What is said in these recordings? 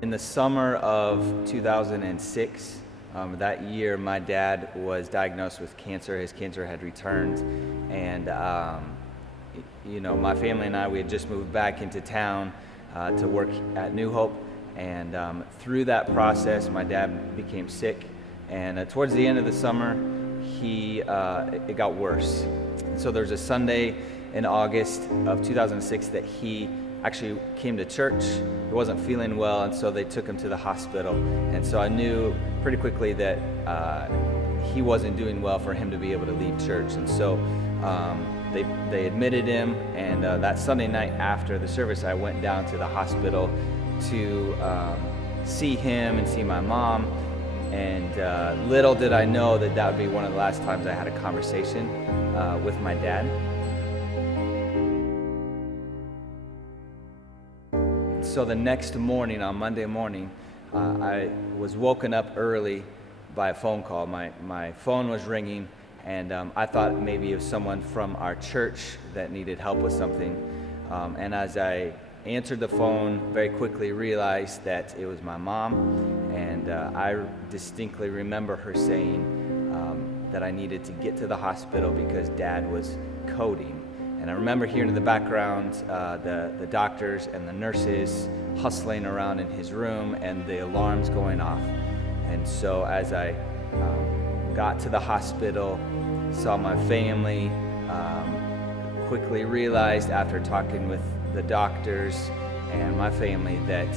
In the summer of 2006, that year, my dad was diagnosed with cancer. His cancer had returned, and my family and I, we had just moved back into town to work at New Hope, and through that process, my dad became sick, and towards the end of the summer, it got worse. And so there's a Sunday in August of 2006 that he actually came to church. He wasn't feeling well, and so they took him to the hospital. And so I knew pretty quickly that he wasn't doing well for him to be able to leave church. And so they admitted him, and that Sunday night after the service, I went down to the hospital to see him and see my mom. And little did I know that that would be one of the last times I had a conversation with my dad. So the next morning, on Monday morning, I was woken up early by a phone call. My phone was ringing, and I thought maybe it was someone from our church that needed help with something. And as I answered the phone, very quickly realized that it was my mom, and I distinctly remember her saying that I needed to get to the hospital because Dad was coding. And I remember hearing in the background the doctors and the nurses hustling around in his room and the alarms going off. And so as I got to the hospital, saw my family, quickly realized after talking with the doctors and my family that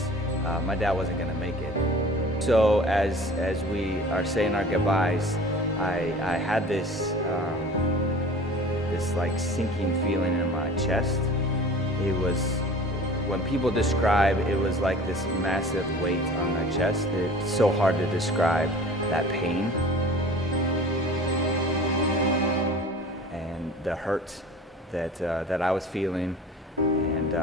my dad wasn't going to make it. So as we are saying our goodbyes, I had this like sinking feeling in my chest. It was, when people describe, it was like this massive weight on my chest. It's so hard to describe that pain and the hurt that I was feeling. And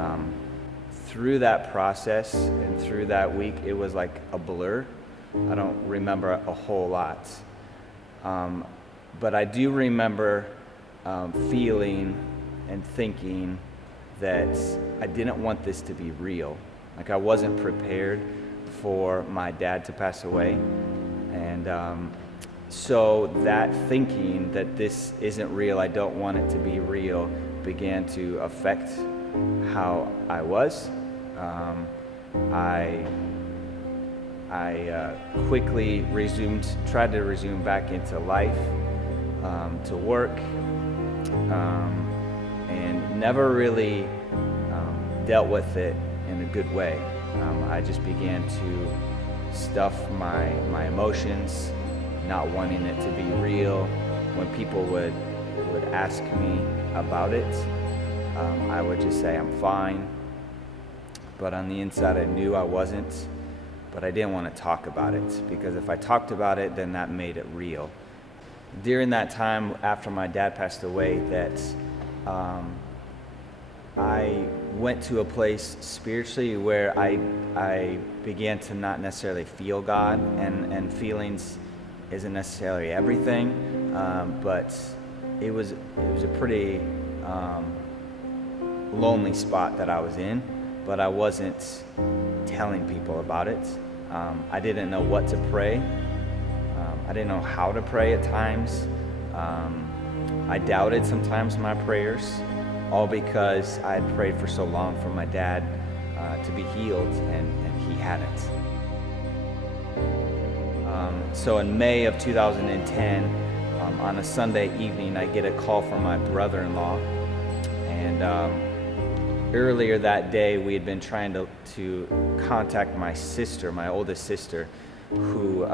through that process and through that week, it was like a blur. I don't remember a whole lot, but I do remember feeling and thinking that I didn't want this to be real. Like I wasn't prepared for my dad to pass away. And so that thinking that this isn't real, I don't want it to be real, began to affect how I was. I quickly tried to resume back into life, to work, and never really dealt with it in a good way. I just began to stuff my emotions, not wanting it to be real. When people would ask me about it, I would just say I'm fine. But on the inside, I knew I wasn't, but I didn't want to talk about it, because if I talked about it, then that made it real. During that time after my dad passed away, that I went to a place spiritually where I began to not necessarily feel God, and feelings isn't necessarily everything, but it was a pretty lonely spot that I was in, but I wasn't telling people about it. I didn't know what to pray. I didn't know how to pray at times. I doubted sometimes my prayers, all because I had prayed for so long for my dad to be healed, and he hadn't. So in May of 2010, on a Sunday evening, I get a call from my brother-in-law, and earlier that day we had been trying to contact my sister, my oldest sister, who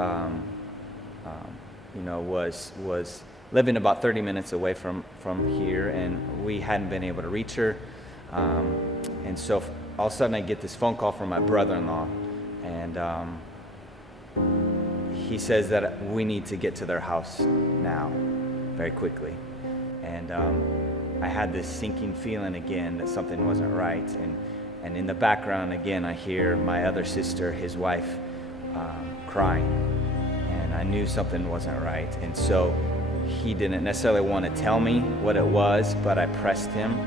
was living about 30 minutes away from here, and we hadn't been able to reach her. And so all of a sudden I get this phone call from my brother-in-law, and he says that we need to get to their house now, very quickly. And I had this sinking feeling again that something wasn't right. And in the background, again, I hear my other sister, his wife, crying. And I knew something wasn't right. And so he didn't necessarily want to tell me what it was, but I pressed him.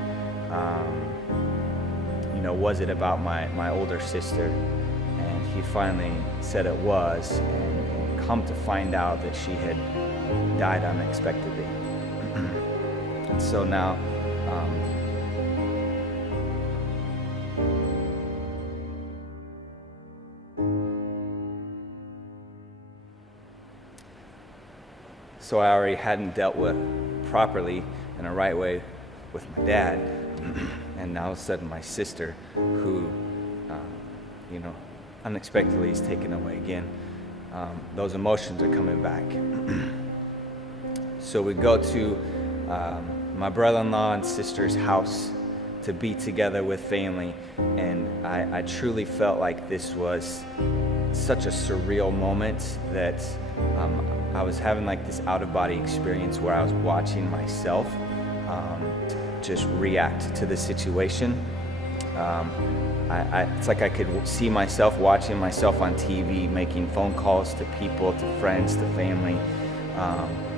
Was it about my older sister? And he finally said it was, and come to find out that she had died unexpectedly. And so now, so I already hadn't dealt with properly in a right way with my dad, and now all of a sudden my sister, who, unexpectedly is taken away again. Those emotions are coming back. So we go to my brother-in-law and sister's house to be together with family, and I truly felt like this was such a surreal moment that I was having like this out-of-body experience where I was watching myself just react to the situation. It's like I could see myself watching myself on TV, making phone calls to people, to friends, to family.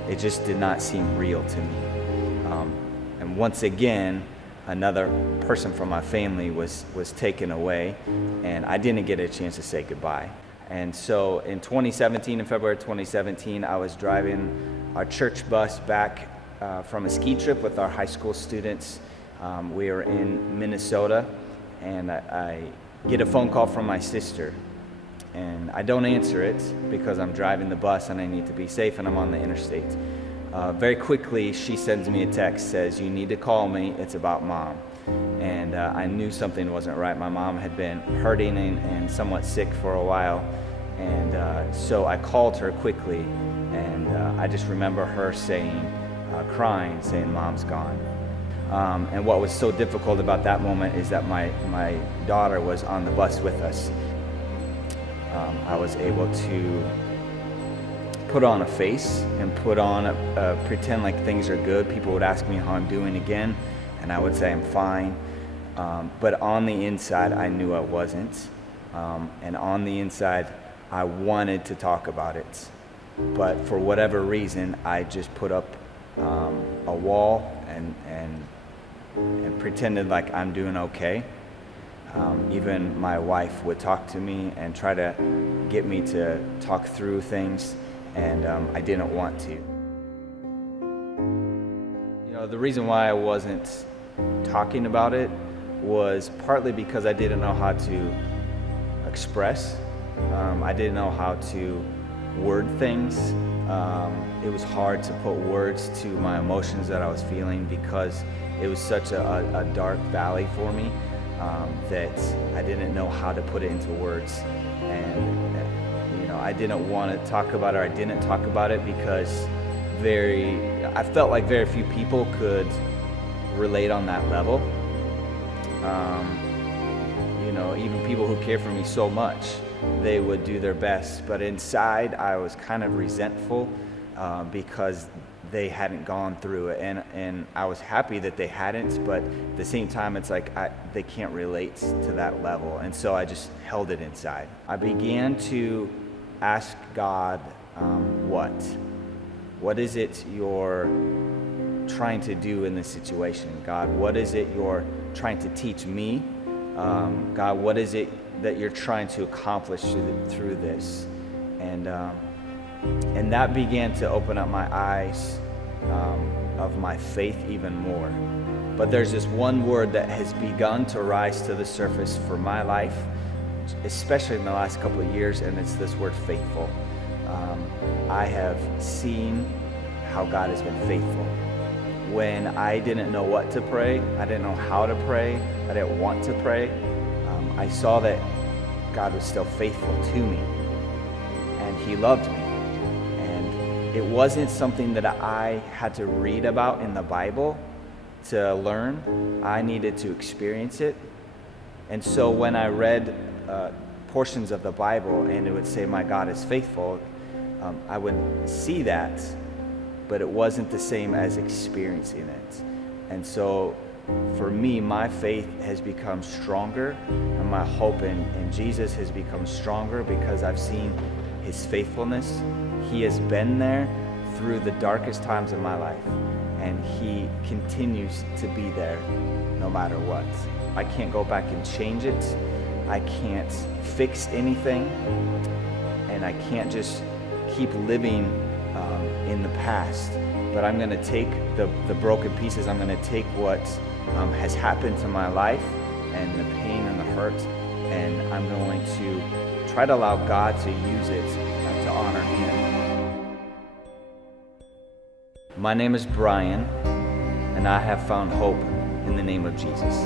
It just did not seem real to me. And once again, another person from my family was taken away, and I didn't get a chance to say goodbye. And so in February 2017, I was driving our church bus back from a ski trip with our high school students. We were in Minnesota, and I get a phone call from my sister, and I don't answer it because I'm driving the bus and I need to be safe, and I'm on the interstate. Very quickly, she sends me a text, says, "You need to call me, it's about Mom." And I knew something wasn't right. My mom had been hurting and somewhat sick for a while, and so I called her quickly, and I just remember her crying, saying, "Mom's gone." And what was so difficult about that moment is that my daughter was on the bus with us. I was able to put on a face and pretend like things are good. People would ask me how I'm doing again, and I would say I'm fine. But on the inside, I knew I wasn't. And on the inside, I wanted to talk about it. But for whatever reason, I just put up a wall and pretended like I'm doing okay. Even my wife would talk to me and try to get me to talk through things, and I didn't want to. The reason why I wasn't talking about it was partly because I didn't know how to express. I didn't know how to word things. It was hard to put words to my emotions that I was feeling because it was such a dark valley for me that I didn't know how to put it into words. And I didn't want to talk about it, or I didn't talk about it because I felt like very few people could relate on that level. Even people who care for me so much, they would do their best. But inside, I was kind of resentful because they hadn't gone through it. And I was happy that they hadn't, but at the same time, it's like they can't relate to that level. And so I just held it inside. I began to ask God, what is it you're trying to do in this situation? God, what is it you're trying to teach me? God, what is it that you're trying to accomplish through this? And that began to open up my eyes of my faith even more. But there's this one word that has begun to rise to the surface for my life, especially in the last couple of years, and it's this word faithful. I have seen how God has been faithful. When I didn't know what to pray, I didn't know how to pray, I didn't want to pray, I saw that God was still faithful to me, and He loved me. And it wasn't something that I had to read about in the Bible to learn. I needed to experience it. And so when I read portions of the Bible and it would say, "My God is faithful," I would see that, but it wasn't the same as experiencing it. And so for me, my faith has become stronger, and my hope in Jesus has become stronger because I've seen His faithfulness. He has been there through the darkest times of my life, and He continues to be there no matter what. I can't go back and change it. I can't fix anything, and I can't just keep living in the past. But I'm going to take the broken pieces. I'm going to take what has happened to my life and the pain and the hurt, and I'm going to try to allow God to use it to honor Him. My name is Brian, and I have found hope in the name of Jesus.